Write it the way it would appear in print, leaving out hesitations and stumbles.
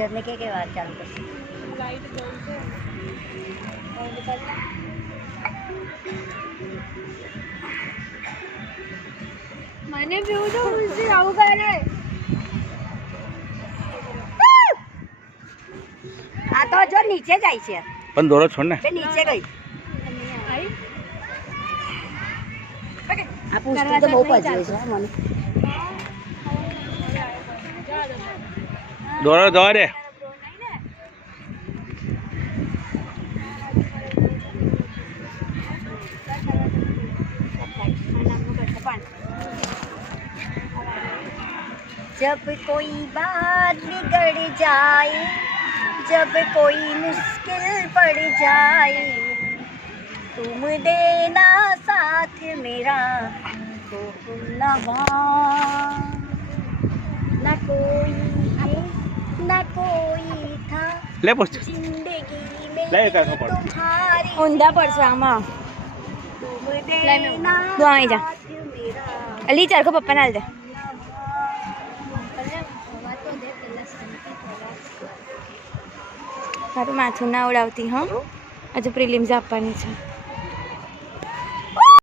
manager ને કે વાત ચાલુ કરશે મને પીવું તો ઉલસી આવું કરે આ તો જો નીચે જાય છે પણ દોરો છોડ ને બે નીચે ગઈ આ પૂછતી તો બહુ પજવે છે મને દોરો દોવા દે जब कोई बात बिगड़ जाए जब कोई मुश्किल पड़ जाए तुम देना साथ मेरा तो तुम ना कोई है ना कोई था લે પોસ્ટ जिंदगी લે में કાકો પર तुम्हारी ઊંધા પડશે આમાં तुम देना તું આવી જા साथ मेरा અલી ચારખો પપ્પાને હાલ દે મારું માથું ના ઉડાવતી હા હજુ પ્રિલિમ્સ આપવાની છે